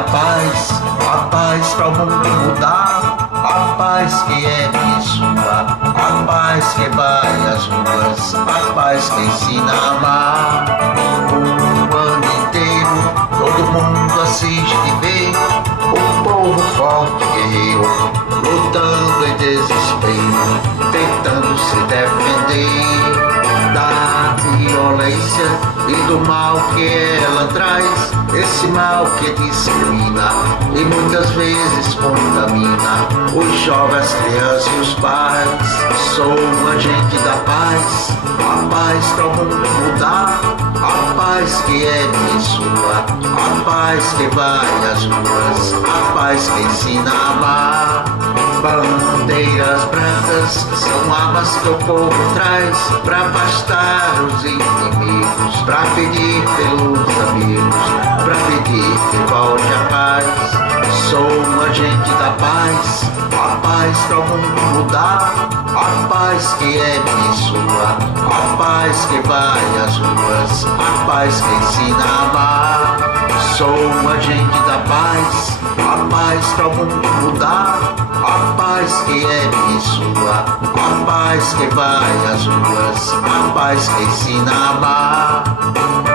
da paz, a paz para o mundo mudar, a paz que é minha e sua, a paz que vai às ruas, a paz que ensina a amar. O ano inteiro todo mundo assiste e vê o povo forte guerreiro lutando em desespero, tentando se defender da violência e do mal que ela traz, esse mal que discrimina e muitas vezes contamina os jovens, crianças e os pais. Sou um agente da paz, a paz para o mundo mudar, a paz que é minha e sua, a paz que vai às ruas, a paz que ensina a amar. Bandeiras brancas são armas que o povo traz pra afastar os inimigos, pra pedir pelos amigos, pra pedir que volte a paz. Sou um agente da paz, a paz pra o mundo mudar, a paz que é minha e sua, a paz que vai às ruas, a paz que ensina a amar. Sou um agente da paz, a paz para o mundo mudar, a paz que é minha e sua, a paz que vai às ruas, a paz que ensina a amar.